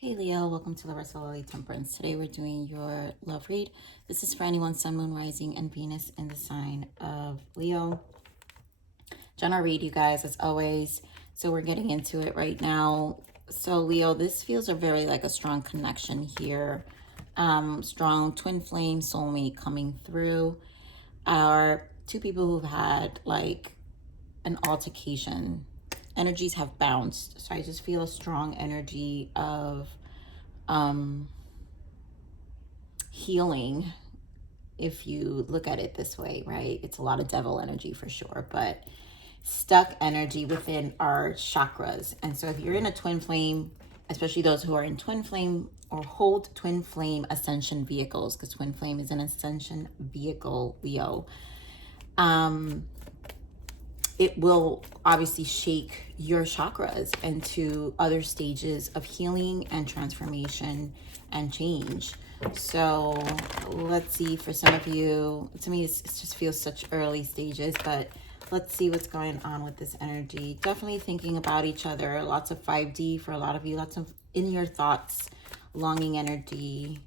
Hey Leo, welcome to Larissa Lily Temperance. Today we're doing your love read. This is for anyone Sun, Moon, Rising, and Venus in the sign of Leo. General read, you guys, as always. So we're getting into it right now. So Leo, this feels very like a strong connection here. Strong twin flame soulmate coming through. Are two people who've had like an altercation. Energies have bounced. So I just feel a strong energy of healing, if you look at it this way, right? It's a lot of devil energy for sure, but stuck energy within our chakras. And so if you're in a twin flame, especially those who are in twin flame or hold twin flame ascension vehicles, because twin flame is an ascension vehicle, Leo, it will obviously shake your chakras into other stages of healing and transformation and change. So let's see, for some of you, to me, it just feels such early stages, but let's see what's going on with this energy. Definitely thinking about each other. Lots of 5D for a lot of you. Lots of in your thoughts, longing energy.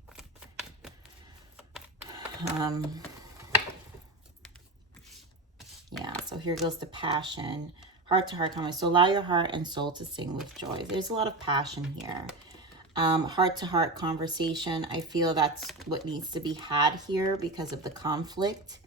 Yeah, so here goes the passion. Heart-to-heart conversation. So allow your heart and soul to sing with joy. There's a lot of passion here. Heart-to-heart conversation. I feel that's what needs to be had here because of the conflict.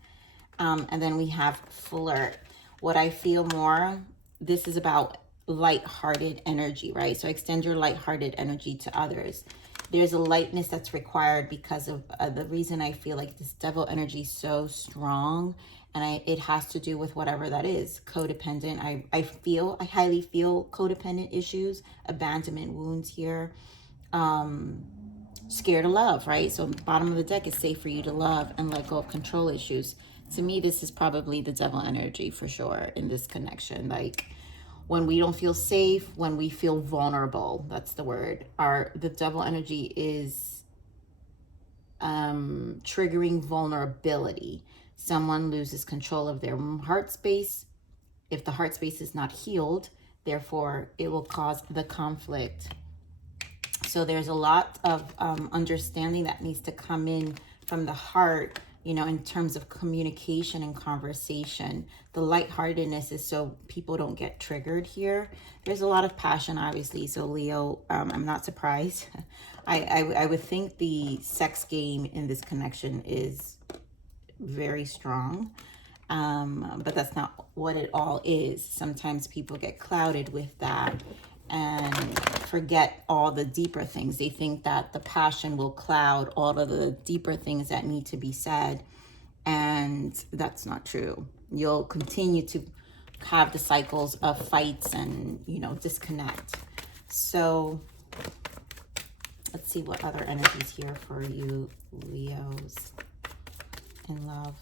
And then we have flirt. What I feel more, this is about light-hearted energy, right? So extend your light-hearted energy to others. There's a lightness that's required because of the reason I feel like this devil energy is so strong. And it has to do with whatever that is. Codependent. I highly feel codependent issues, abandonment wounds here. Scared of love, right? So bottom of the deck is safe for you to love and let go of control issues. To me, this is probably the devil energy for sure in this connection. Like when we don't feel safe, when we feel vulnerable, that's the word. The devil energy is triggering vulnerability. Someone loses control of their heart space. If the heart space is not healed, therefore it will cause the conflict. So there's a lot of understanding that needs to come in from the heart, you know, in terms of communication and conversation. The lightheartedness is so people don't get triggered here. There's a lot of passion, obviously. So Leo, I'm not surprised. I would think the sex game in this connection is very strong. But that's not what it all is. Sometimes people get clouded with that and forget all the deeper things. They think that the passion will cloud all of the deeper things that need to be said. And that's not true. You'll continue to have the cycles of fights and, you know, disconnect. So let's see what other energies here for you, Leos, in love.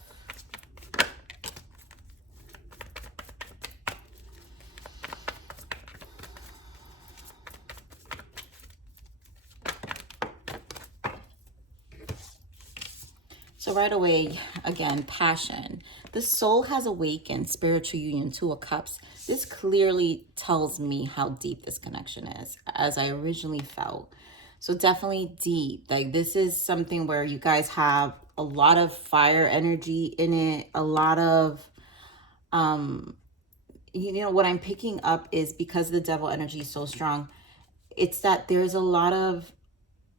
So right away, again, passion. The soul has awakened, spiritual union, Two of Cups. This clearly tells me how deep this connection is, as I originally felt. So definitely deep. Like this is something where you guys have a lot of fire energy in it, a lot of, you know, what I'm picking up is because the devil energy is so strong, it's that there's a lot of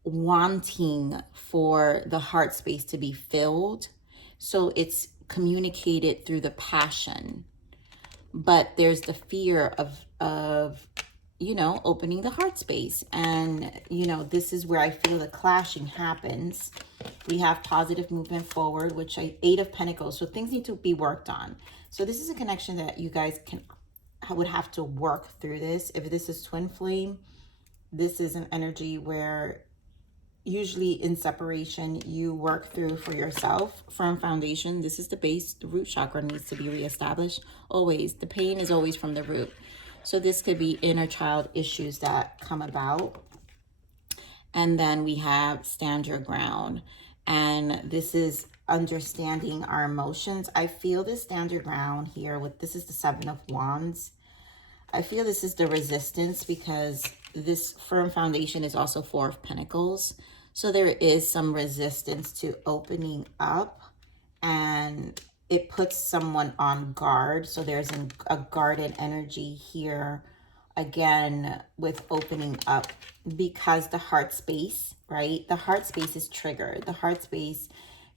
wanting for the heart space to be filled. So it's communicated through the passion, but there's the fear of you know, opening the heart space. And you know, this is where I feel the clashing happens. We have positive movement forward, which Eight of Pentacles. So things need to be worked on. So this is a connection that you guys would have to work through this. If this is twin flame, this is an energy where usually in separation, you work through for yourself. Firm foundation. This is the base. The root chakra needs to be reestablished. Always. The pain is always from the root. So this could be inner child issues that come about. And then we have stand your ground. And this is understanding our emotions. I feel this stand your ground here with, this is the Seven of Wands. I feel this is the resistance because this firm foundation is also Four of Pentacles. So there is some resistance to opening up, and it puts someone on guard. So there's a guarded energy here, again, with opening up, because the heart space, right? The heart space is triggered. The heart space,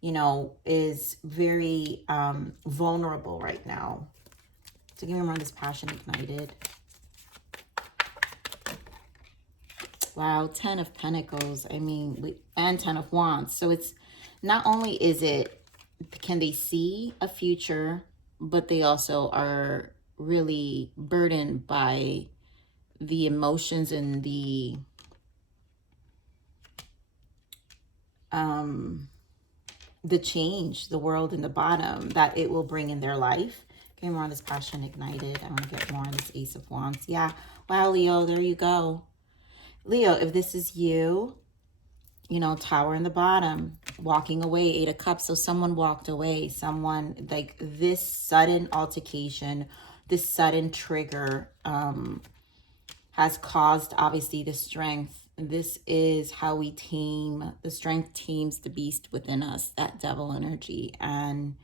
you know, is very vulnerable right now. So give me more of this passion ignited. Wow, 10 of Pentacles. I mean, and 10 of Wands. So it's not only is it, can they see a future, but they also are really burdened by the emotions and the change, the world in the bottom that it will bring in their life. Okay, more on this passion ignited. I want to get more on this Ace of Wands. Yeah. Wow, Leo, there you go. Leo, if this is you, you know, Tower in the bottom, walking away, Eight of Cups. So someone walked away, someone, like, this sudden altercation, this sudden trigger has caused, obviously, the strength. This is how we tame, the strength tames the beast within us, that devil energy. And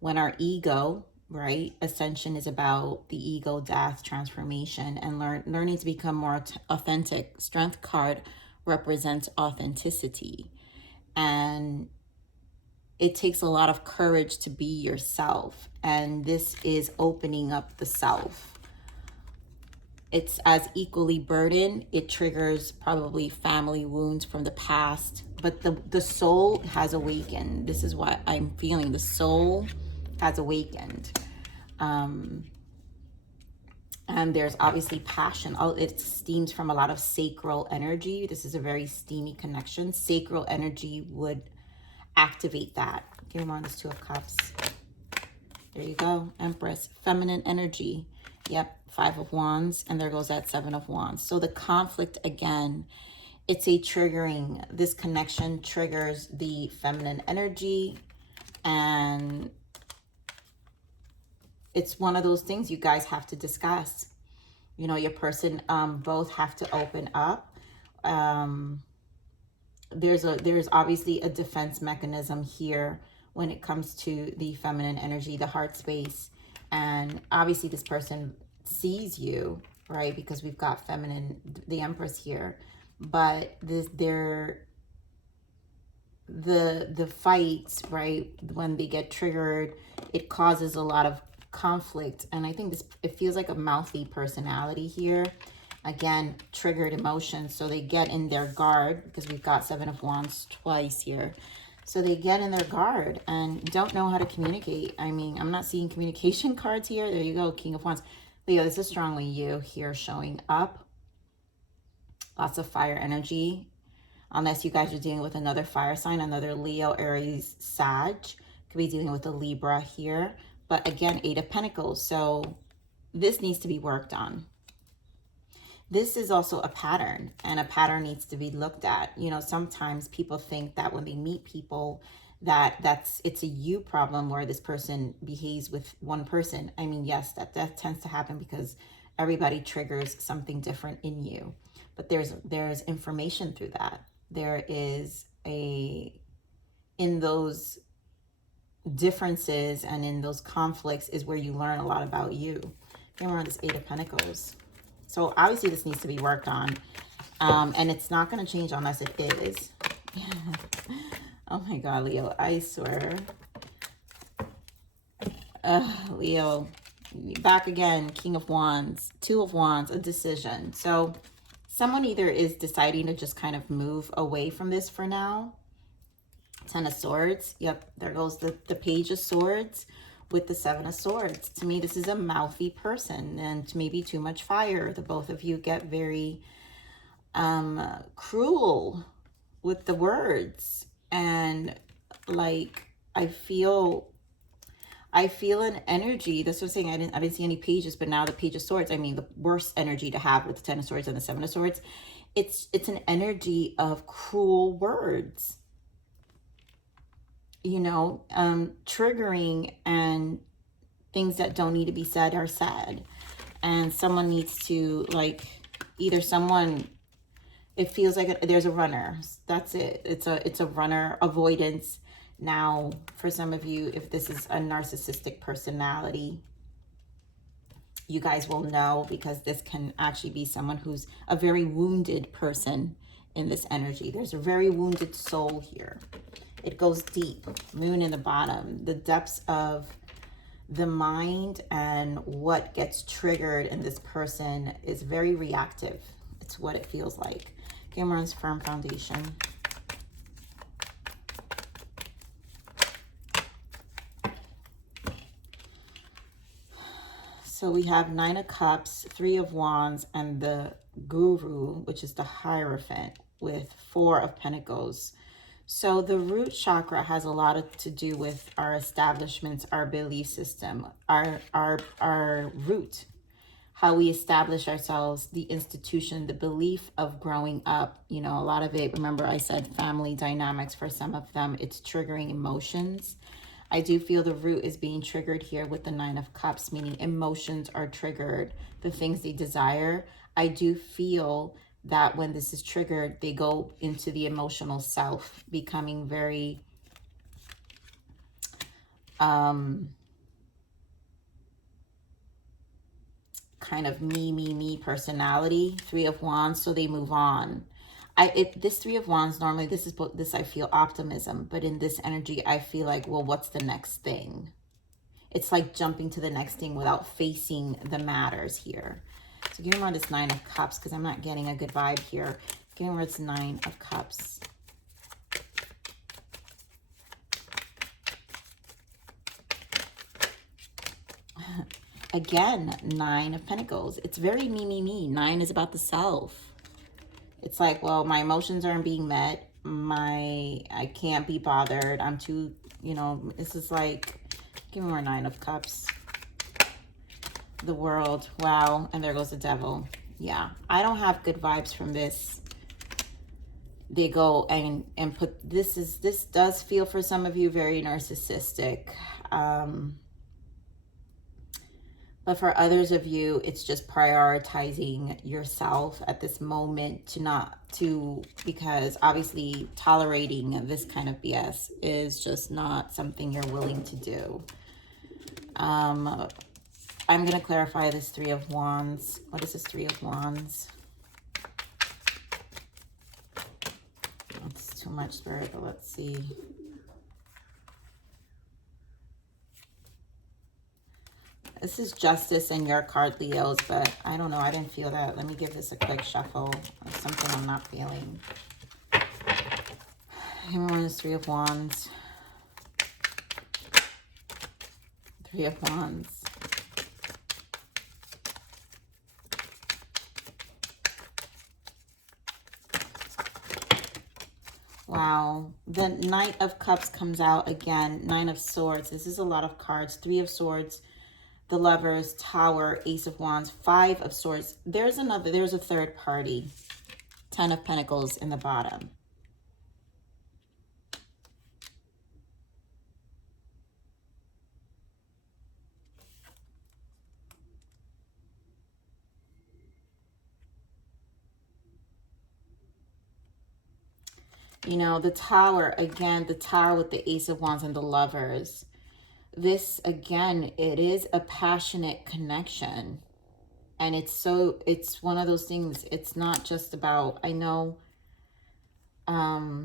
when our ego, right, ascension is about the ego death, transformation, and learning to become more authentic. Strength card represents authenticity, and it takes a lot of courage to be yourself, and this is opening up the self. It's as equally burdened. It triggers probably family wounds from the past, but the soul has awakened. This is what I'm feeling. The soul has awakened. And there's obviously passion. It steams from a lot of sacral energy. This is a very steamy connection. Sacral energy would activate that. Give me on this Two of Cups. There you go. Empress. Feminine energy. Yep. Five of Wands. And there goes that Seven of Wands. So the conflict, again, it's a triggering. This connection triggers the feminine energy. And it's one of those things you guys have to discuss. You know, your person, both have to open up. There's obviously a defense mechanism here when it comes to the feminine energy, the heart space. And obviously this person sees you, right? Because we've got feminine, the Empress here. But the fights, right, when they get triggered, it causes a lot of conflict. And I think it feels like a mouthy personality here. Again, triggered emotions. So they get in their guard, because we've got Seven of Wands twice here. So they get in their guard and don't know how to communicate. I mean, I'm not seeing communication cards here. There you go, King of Wands. Leo, this is strongly you here showing up. Lots of fire energy. Unless you guys are dealing with another fire sign, another Leo, Aries, Sag. Could be dealing with a Libra here. But again, Eight of Pentacles. So this needs to be worked on. This is also a pattern, and a pattern needs to be looked at. You know, sometimes people think that when they meet people that it's a you problem where this person behaves with one person. I mean, yes, that tends to happen because everybody triggers something different in you. But there's information through that. There is in those differences and in those conflicts is where you learn a lot about you. Okay, we're on this Eight of Pentacles. So obviously this needs to be worked on. And it's not going to change unless it is. Oh my God, Leo, I swear. Leo, back again, King of Wands, Two of Wands, a decision. So someone either is deciding to just kind of move away from this for now. Ten of Swords. Yep, there goes the Page of Swords with the Seven of Swords. To me, this is a mouthy person and maybe too much fire. The both of you get very cruel with the words. And like, I feel an energy. That's what I'm saying. I didn't see any pages, but now the Page of Swords, I mean, the worst energy to have with the Ten of Swords and the Seven of Swords. It's an energy of cruel words. You know, triggering, and things that don't need to be said are said. And someone needs to, like, either someone, it feels like there's a runner. That's it. It's a runner, avoidance. Now, for some of you, if this is a narcissistic personality, you guys will know, because this can actually be someone who's a very wounded person in this energy. There's a very wounded soul here. It goes deep. Moon in the bottom. The depths of the mind and what gets triggered in this person is very reactive. It's what it feels like. Cameron's firm foundation. So we have 9 of Cups, 3 of Wands, and the Guru, which is the Hierophant, with 4 of Pentacles. So the root chakra has a lot to do with our establishments, our belief system, our root, how we establish ourselves, the institution, the belief of growing up. You know, a lot of it, remember I said family dynamics. For some of them, it's triggering emotions. I do feel the root is being triggered here with the 9 of Cups, meaning emotions are triggered, the things they desire. I do feel that when this is triggered, they go into the emotional self, becoming very kind of me personality. 3 of Wands, so they move on. This 3 of Wands, normally this I feel optimism, but in this energy I feel like, well, what's the next thing? It's like jumping to the next thing without facing the matters here. So give me more this 9 of Cups, because I'm not getting a good vibe here. Give me more this 9 of Cups. Again, 9 of Pentacles. It's very me. 9 is about the self. It's like, well, my emotions aren't being met. I can't be bothered. I'm too, you know, this is like, give me more 9 of Cups. The World. Wow. And there goes the Devil. Yeah. I don't have good vibes from this. They go and put, this does feel for some of you very narcissistic. But for others of you, it's just prioritizing yourself at this moment because obviously tolerating this kind of BS is just not something you're willing to do. I'm going to clarify this 3 of Wands. What is this 3 of Wands? That's too much, Spirit, but let's see. This is Justice in your card, Leos, but I don't know. I didn't feel that. Let me give this a quick shuffle. That's something I'm not feeling. Here one is 3 of Wands. 3 of Wands. Wow. The Knight of Cups comes out again. 9 of Swords. This is a lot of cards. 3 of Swords. The Lovers, Tower, Ace of Wands, 5 of Swords. There's a third party. 10 of Pentacles in the bottom. You know, the Tower, again, the Tower with the Ace of Wands and the Lovers. This, again, it is a passionate connection. And it's one of those things, it's not just about, I know, I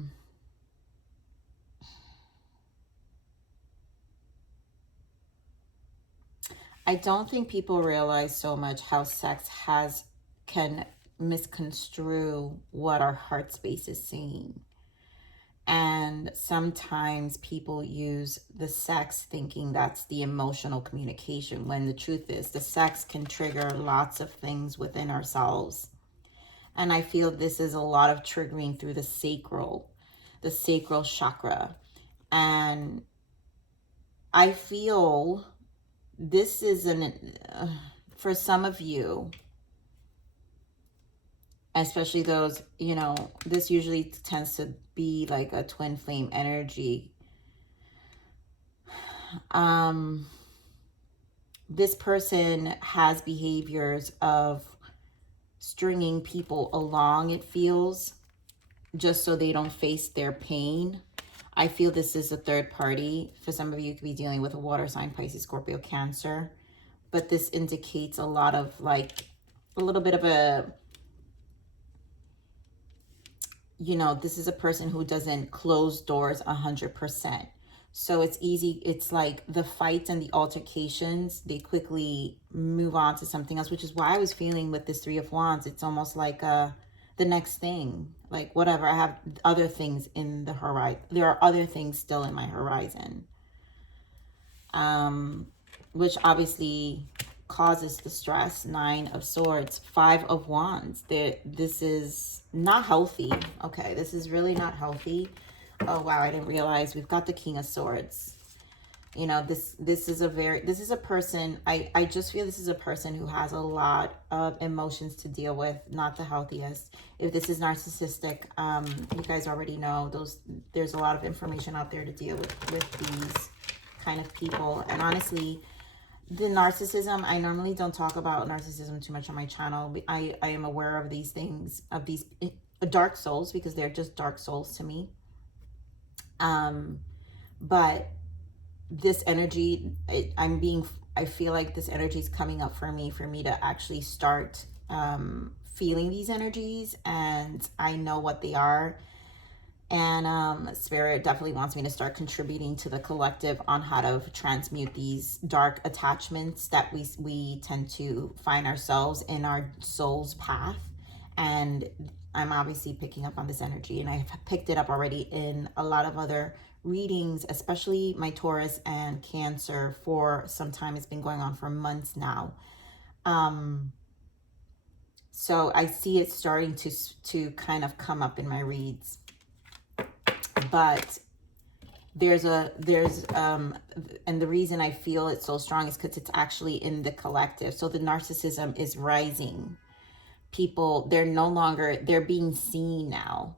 don't think people realize so much how sex can misconstrue what our heart space is saying. And sometimes people use the sex thinking that's the emotional communication, when the truth is the sex can trigger lots of things within ourselves. And I feel this is a lot of triggering through the sacral chakra. And I feel this is for some of you, especially those, you know, this usually tends to be like a twin flame energy. This person has behaviors of stringing people along, it feels, just so they don't face their pain. I feel this is a third party. For some of you, you could be dealing with a water sign, Pisces, Scorpio, Cancer. But this indicates a lot of like a little bit of a, you know, this is a person who doesn't close doors 100%. So it's easy. It's like the fights and the altercations, they quickly move on to something else, which is why I was feeling with this Three of Wands. It's almost like the next thing, like whatever. I have other things in the horizon. There are other things still in my horizon, which obviously causes the stress. Nine of Swords, Five of Wands. This is not healthy. Okay, this is really not healthy. Oh wow, I didn't realize we've got the King of Swords. You know, this is a person, I just feel this is a person who has a lot of emotions to deal with, not the healthiest. If this is narcissistic, you guys already know there's a lot of information out there to deal with these kind of people. And honestly, the narcissism, I normally don't talk about narcissism too much on my channel. I am aware of these things, of these dark souls, because they're just dark souls to me. But this energy, I feel like this energy is coming up for me to actually start feeling these energies, and I know what they are. And Spirit definitely wants me to start contributing to the collective on how to transmute these dark attachments that we tend to find ourselves in our soul's path. And I'm obviously picking up on this energy, and I've picked it up already in a lot of other readings, especially my Taurus and Cancer for some time. It's been going on for months now. So I see it starting to kind of come up in my reads. But and the reason I feel it's so strong is because it's actually in the collective. So the narcissism is rising. People, they're being seen now,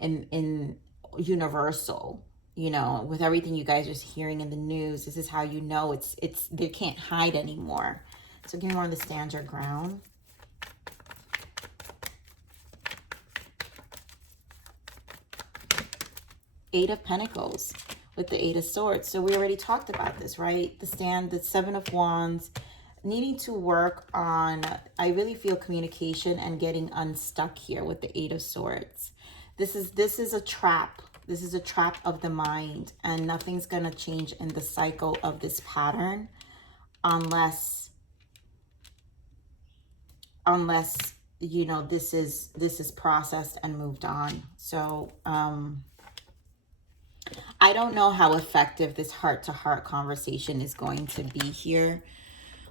in universal, you know, with everything you guys are hearing in the news. This is how you know it's they can't hide anymore. So give me more on the stand your ground. Eight of Pentacles with the Eight of Swords. So we already talked about this, right? The Seven of Wands, needing to work on, I really feel, communication and getting unstuck here with the Eight of Swords. This is a trap. This is a trap of the mind, and nothing's going to change in the cycle of this pattern unless you know, this is processed and moved on. So I don't know how effective this heart-to-heart conversation is going to be here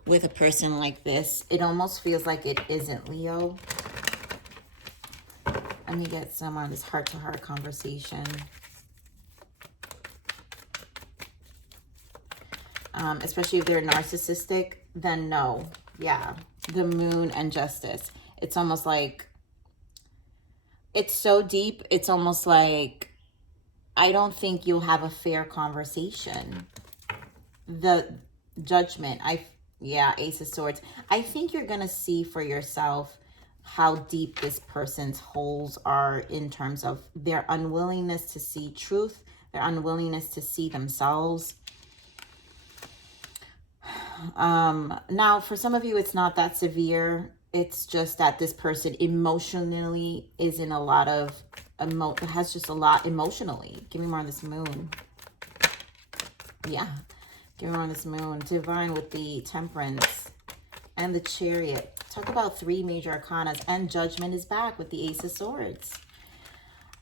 with a person like this. It almost feels like it isn't, Leo. Let me get some on this heart-to-heart conversation. Especially if they're narcissistic, then no. Yeah, the Moon and Justice. It's almost like, it's so deep. It's almost like, I don't think you'll have a fair conversation. The Judgment. Yeah, Ace of Swords. I think you're going to see for yourself how deep this person's holes are in terms of their unwillingness to see truth, their unwillingness to see themselves. Now, for some of you, it's not that severe. It's just that this person emotionally is in a lot of, has just a lot emotionally. Give me more on this Moon. Yeah. Give me more on this Moon. Divine with the Temperance and the Chariot. Talk about three major arcanas, and Judgment is back with the Ace of Swords.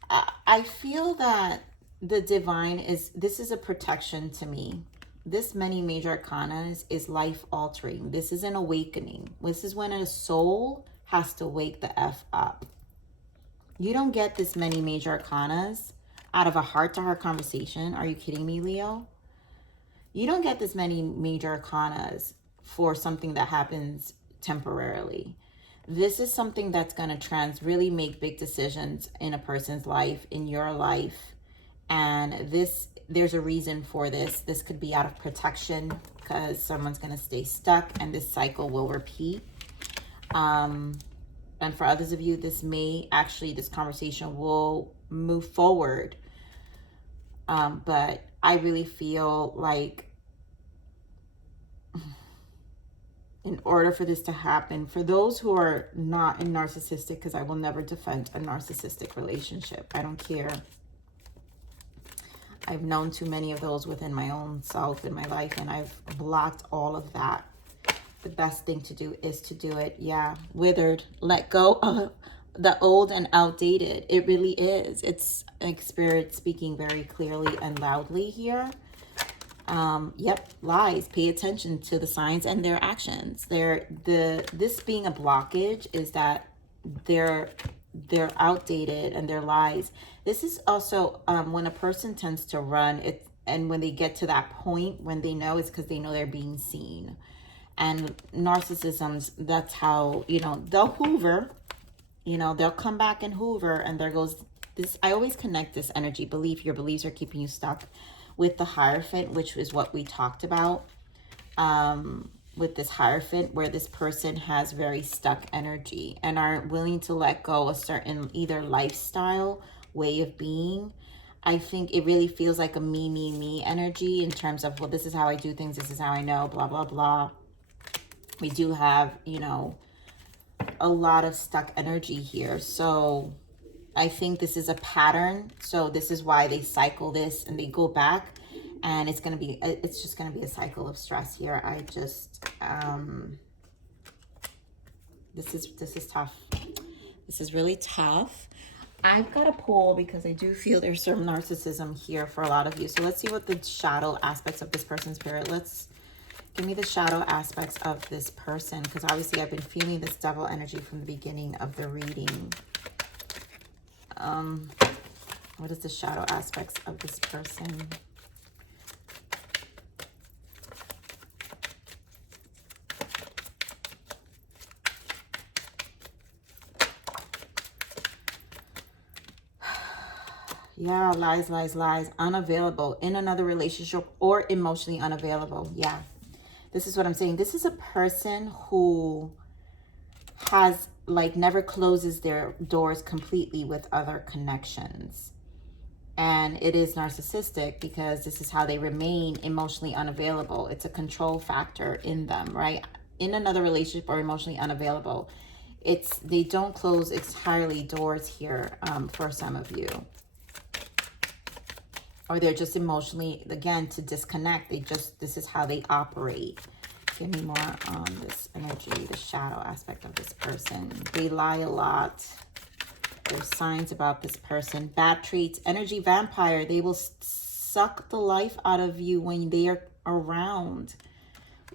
I feel that the Divine this is a protection to me. This many major arcanas is life altering. This is an awakening. This is when a soul has to wake the F up. You don't get this many major arcanas out of a heart-to-heart conversation. Are you kidding me, Leo? You don't get this many major arcanas for something that happens temporarily. This is something that's going to really make big decisions in a person's life, in your life. And there's a reason for this. This could be out of protection because someone's going to stay stuck and this cycle will repeat. And for others of you, this conversation will move forward. But I really feel like in order for this to happen, for those who are not in narcissistic, because I will never defend a narcissistic relationship. I don't care. I've known too many of those within my own self in my life, and I've blocked all of that. The best thing to do is to do it, withered, let go of the old and outdated. It really is. It's like Spirit speaking very clearly and loudly here. Lies. Pay attention to the signs and their actions. This being a blockage is that they're outdated and they're lies. This is also when a person tends to run it, and when they get to that point when they know, it's because they know they're being seen. And narcissisms, that's how, they'll hoover, they'll come back and hoover, and there goes this. I always connect this energy, belief. Your beliefs are keeping you stuck, with the Hierophant, which is what we talked about with this Hierophant, where this person has very stuck energy and are willing to let go a certain either lifestyle, way of being. I think it really feels like a me energy in terms of, well, this is how I do things, this is how I know, blah, blah, blah. We do have, a lot of stuck energy here. So I think this is a pattern. So this is why they cycle this and they go back, and it's just going to be a cycle of stress here. I just, this is tough. This is really tough. I've got to pull because I do feel there's some narcissism here for a lot of you. So let's see what the shadow aspects of this person's spirit. Give me the shadow aspects of this person, because obviously I've been feeling this devil energy from the beginning of the reading. What is the shadow aspects of this person? Yeah, lies, lies, lies. Unavailable in another relationship or emotionally unavailable. Yeah. This is what I'm saying. This is a person who has never closes their doors completely with other connections. And it is narcissistic because this is how they remain emotionally unavailable. It's a control factor in them, right? In another relationship or emotionally unavailable. They don't close entirely doors here for some of you. Or they're just emotionally, again, to disconnect. This is how they operate. Give me more on this energy, the shadow aspect of this person. They lie a lot. There's signs about this person. Bad traits, energy vampire. They will suck the life out of you when they are around.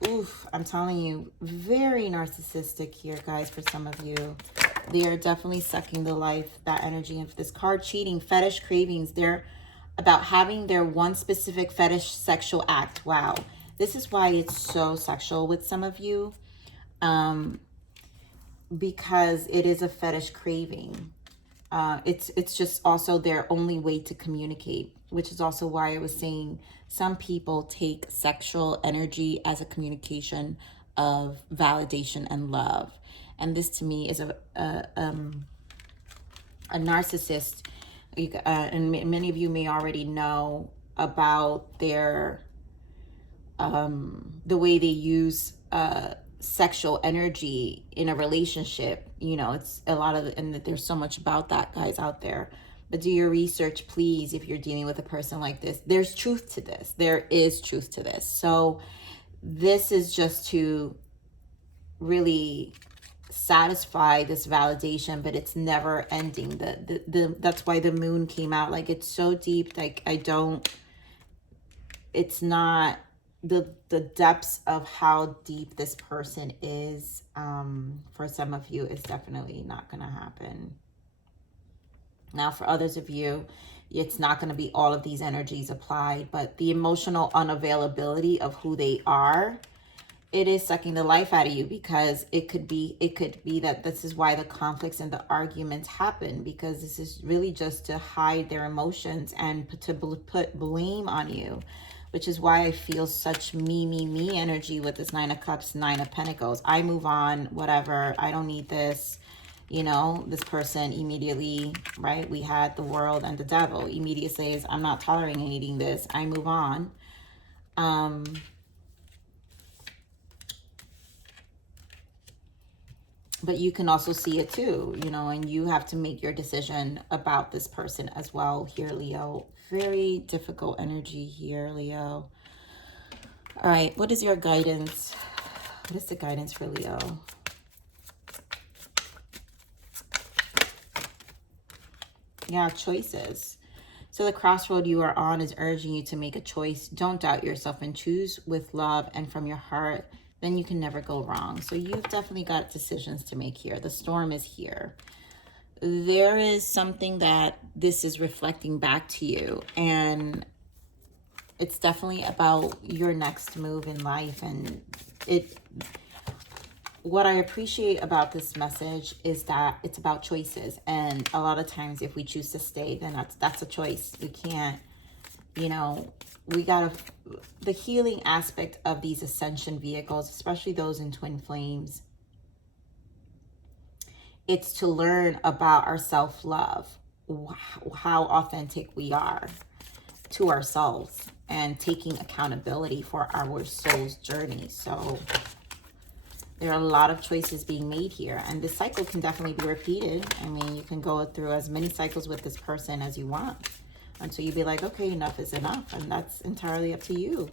Oof, I'm telling you, very narcissistic here, guys, for some of you. They are definitely sucking the life, that energy of this card. Cheating, fetish cravings. They're about having their one specific fetish sexual act. Wow. This is why it's so sexual with some of you. Because it is a fetish craving. It's just also their only way to communicate, which is also why I was saying some people take sexual energy as a communication of validation and love. And this to me is a narcissist. And many of you may already know about their the way they use sexual energy in a relationship. It's a lot of, and there's so much about that, guys, out there. But do your research, please, if you're dealing with a person like this. There's truth to this. There is truth to this. So this is just to really satisfy this validation, but it's never ending. That's why the moon came out. It's so deep. It's not the depths of how deep this person is. For some of you, is definitely not going to happen. Now, for others of you, it's not going to be all of these energies applied, but the emotional unavailability of who they are, it is sucking the life out of you, because it could be that this is why the conflicts and the arguments happen, because this is really just to hide their emotions and to put blame on you, which is why I feel such me energy with this 9 of Cups, 9 of Pentacles. I move on, whatever. I don't need this. You know, this person immediately, right? We had the world and the devil. Immediately says, I'm not tolerating this. I move on. But you can also see it too, you know, and you have to make your decision about this person as well here, Leo. Very difficult energy here, Leo. All right, what is your guidance? What is the guidance for Leo? Yeah, choices. So the crossroad you are on is urging you to make a choice. Don't doubt yourself and choose with love and from your heart. Then you can never go wrong. So you've definitely got decisions to make here. The storm is here. There is something that this is reflecting back to you, and it's definitely about your next move in life. And what I appreciate about this message is that it's about choices, and a lot of times if we choose to stay, then that's a choice. We can't, you know, we gotta, the healing aspect of these ascension vehicles, especially those in twin flames, it's to learn about our self-love, how authentic we are to ourselves, and taking accountability for our soul's journey. So there are a lot of choices being made here, and this cycle can definitely be repeated. I mean, you can go through as many cycles with this person as you want until you be like, okay, enough is enough, and that's entirely up to you.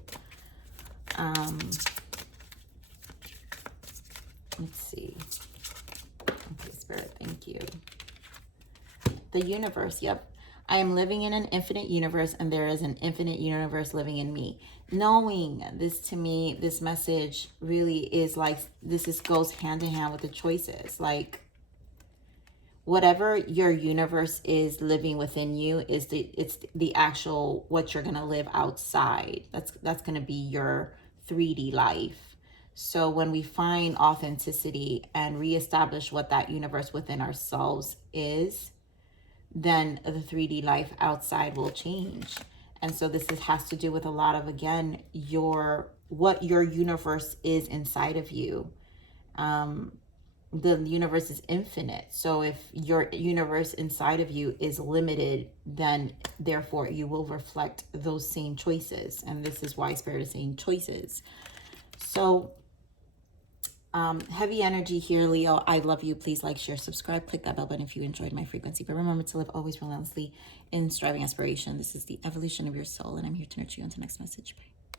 Let's see. Okay, Spirit, thank you. The universe, yep. I am living in an infinite universe, and there is an infinite universe living in me. Knowing this, to me, this message really is like, goes hand in hand with the choices. Like, whatever your universe is living within you is it's the actual, what you're gonna live outside. That's gonna be your 3D life. So when we find authenticity and reestablish what that universe within ourselves is, then the 3D life outside will change. And so this has to do with a lot of, again, what your universe is inside of you. The universe is infinite. So if your universe inside of you is limited, then therefore you will reflect those same choices. And this is why Spirit is saying choices. So heavy energy here, Leo. I love you. Please like, share, subscribe, click that bell button if you enjoyed my frequency. But remember to live always relentlessly in striving aspiration. This is the evolution of your soul, and I'm here to nurture you. Until next message. Bye.